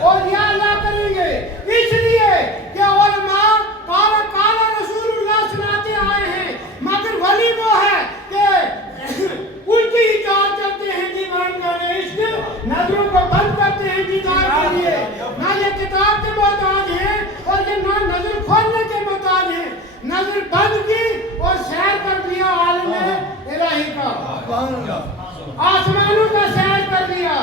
اور یا اللہ کریں گے اس لیے کہ علماء قال رسول اللہ سناتے آئے ہیں، مگر ولی وہ ہے کہ الٹی چال چلتے ہیں دیوان گانے عشق، نظروں کو بند کرتے ہیں دیدار کے لیے، نہ یہ کتاب کے محتاج ہیں اور یہ نہ نظر کھولنے کے محتاج ہیں، نظر بند کی اور سیر کر لیا عالم الہی کا، آسمانوں کا سیر کر لیا،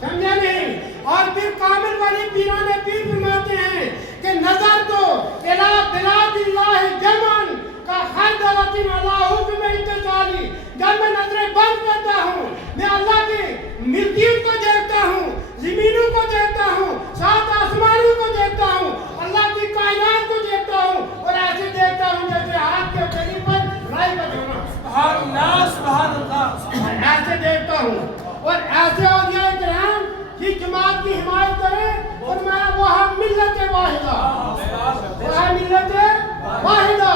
سمجھے نہیں؟ اور پھر کامل والی پیران پیر فرماتے ہیں کہ نظر تو الہ بلاد اللہ جمعن کا خردلۃ علی حکم اتصالی، جب میں نظریں بند کرتا ہوں میں اللہ کی ملکیت کو دیکھتا ہوں، زمینوں کو دیکھتا ہوں، سات آسمانوں کو دیکھتا ہوں، اللہ کی کائنات کو دیکھتا ہوں، اور ایسے دیکھتا ہوں جیسے ہاتھ کے قریب پر رائی کا دھونا، سبحان اللہ سبحان اللہ، ایسے دیکھتا ہوں۔ اور ایسے اولیاء کرام کی جماعت کی حمایت کریں، اور میں وہ ملت واحدہ، وہ ملت واحدہ۔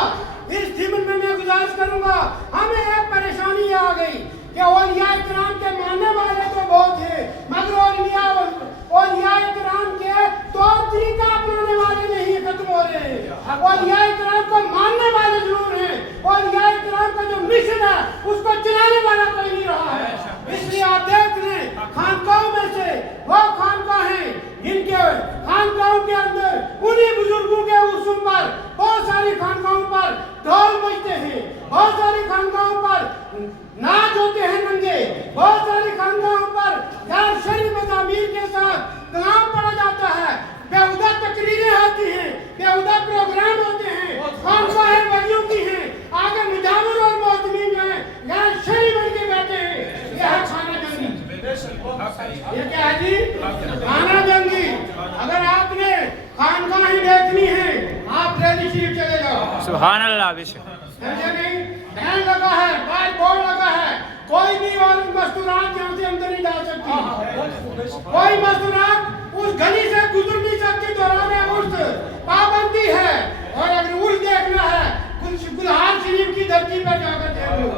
اس ضمن میں گزارش کروں گا، ہمیں ایک پریشانی آ گئی کہ اولیاء کرام کے ماننے والے تو بہت ہیں، مگر اولیاء کرام کے طور طریقہ اپنانے والے نہیں ختم ہو رہے ہیں۔ اولیاء کرام کو ماننے والے ضرور ہیں، اولیاء کرام کا جو مشن ہے اس کو چلانے والا کوئی نہیں رہا ہے۔ اس لیے آپ دیکھ لیں خانقاہوں میں سے وہ خانقاہیں جن کے خانقاہوں کے اندر انہی بزرگوں کے اصول پر بہت ساری خانقاہوں پر ڈھول بجتے ہیں، بہت ساری خانقاہوں پر ناچ ہوتے ہیں ننگے، بہت ساری خانقاہوں پر غیر شرعی مضامین کے ساتھ کلام پڑھا جاتا ہے، بیہودہ تقریریں ہوتی ہیں، بیہودہ پروگرام ہوتے ہیں، خانقاہیں ولیوں کی ہیں، آگے مجاور اور معتمین ہیں، غیر شرعی بن کے بیٹھے ہیں۔ یہ ہے خانہ جنگی، یہ کیا ہے جی؟ خانہ جنگی۔ اگر آپ نے خانقاہیں دیکھنی ہیں آپ ریلی شریف چلے جاؤ، سبحان اللہ بے شک، سمجھے نہیں؟ بین لگا ہے، بائر بورڈ لگا ہے، کوئی بھی اور مستورات یہاں سے اندر نہیں جا سکتی، کوئی مستورات اس گلی سے گزر نہیں سکتی، دوران عرس پابندی ہے، اور اگر عرس دیکھنا ہے گلہار شریف کی دھرتی پر جا کر دیکھ لو،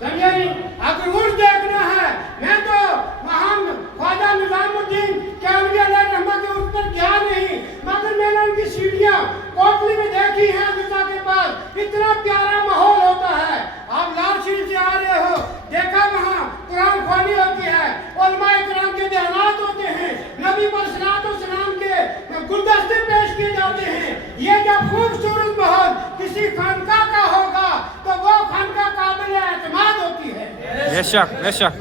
سمجھے نہیں؟ اگر عرس دیکھنا ہے، میں تو وہاں خواجہ نظام الدین کیانوی علیہ رحمہ کے اس پر گیا نہیں، مگر میں نے ان کی سیڑھیاں کوٹلی میں دیکھی ہیں، گزا کے پاس اتنا پیارا ماحول ہوتا ہے۔ آپ لال شریف سے آ رہے ہو، دیکھا وہاں قرآن خوانی ہوتی ہے، علماء کرام کے بیانات ہوتے ہیں، نبی پر صلاۃ و سلام کے گلدستے پیش کیے جاتے ہیں۔ یہ جب خوبصورت ماحول کسی خانقاہ کا ہوگا تو وہ خانقاہ قابل اعتماد ہوتی ہے، بے شک بے شک،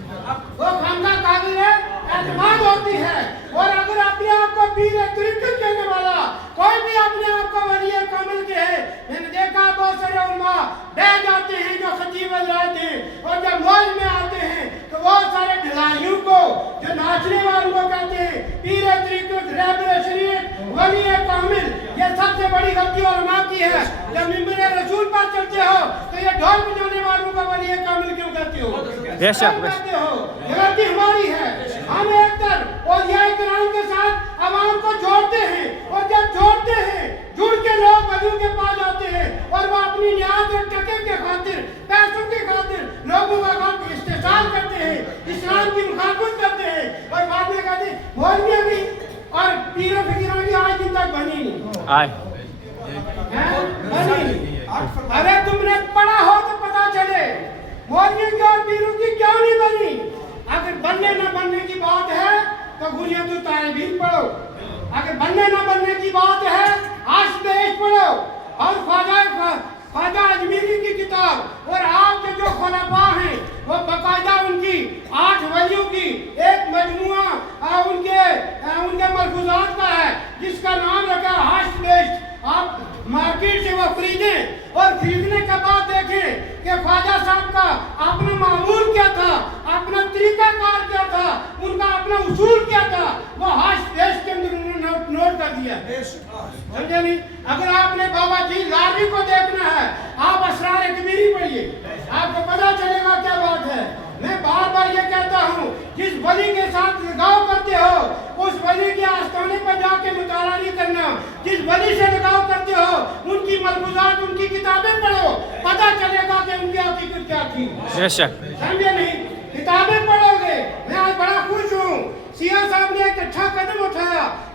وہ خانقاہ قابل اعتماد ہوتی ہے۔ اور اگر اپنے آپ کو پیر طریقت کہنے والا کوئی بھی اپنے آپ کو ولی کامل کے ہے، میں نے دیکھا بہت سارے علماء بہ جاتے ہیں جو خطیب حضرات ہیں، اور جب موج میں آتے ہیں تو بہت سارے ڈھلائیوں کو جو ناچنے والوں کو کہتے ہیں پیر طریقت، رہبر شریعت، ولی کامل۔ یہ سب سے بڑی غلطی علماء کی ہے، جب ممبر رسول پر چلتے ہو تو یہ ڈھول بجانے والوں کا ولی کامل کیوں کہتے ہو؟ بے شک بے کہتے ہو، یہ غلطی ہماری ہے۔ ہم ایک طرف اولیاء کرام کے ساتھ عوام کو جوڑتے ہیں، اور جب جوڑتے ہیں جڑ کے لوگ ولیوں کے پاس آتے ہیں، اور وہ اپنی نیاز اور ٹکے کے خاطر، پیسوں کے خاطر لوگوں کا غلط استحصال کرتے ہیں، اسلام کی مخالفت کرتے ہیں، اور بعد میں کہتے ہیں مولویاں بھی اور پیر و فقیروں کی آج دن تک بنی نہیں آئے، بنی۔ اگر تم نے پڑھا ہو تو پتا چلے مولویوں کی اور پیروں کی کیوں نہیں بنی۔ اگر بننے نہ بننے کی بات ہے تو غنیمت الطالبین پڑھو، اگر بننے نہ بننے کی بات ہے عاشق عشق پڑھو، اور خواجہ اجمیری کی کتاب، اور آپ کے جو خلفاء ہیں وہ باقاعدہ ان کی 8 ولیوں کی ایک مجموعہ ان کے ملفوظات کا ہے جس کا نام رکھا ہے عاشق عشق۔ آپ مارکیٹ سے وہ خریدیں، اور خریدنے کے بعد دیکھیں کہ خواجہ صاحب کا اپنا معمول کیا تھا، اپنا طریقہ کار کیا تھا، ان کا اپنا اصول کیا تھا، وہ عاشق عشق کے اندر انہوں نے نوٹ کر دیا، سمجھے نہیں؟ اگر آپ نے بابا جی لالی کو دیکھنا ہے آپ اسرار کبیری پڑھیے، آپ کو پتا چلے گا کیا بات ہے۔ میں بار بار یہ کہتا ہوں جس ولی کے ساتھ لگاؤ کرتے ہو اس ولی کے آستانے پر جا کے مطالعہ نہیں کرنا، جس ولی سے لگاؤ کرتے ہو ان کی ملفوظات، ان کی کتابیں پڑھو، پتا چلے گا کہ ان کی حقیقت کیا تھی، بے شک، سمجھے نہیں؟ کتابیں پڑھو گے۔ میں آج بڑا خوش ہوں، سیاہ صاحب نے ایک اچھا قدم اٹھایا،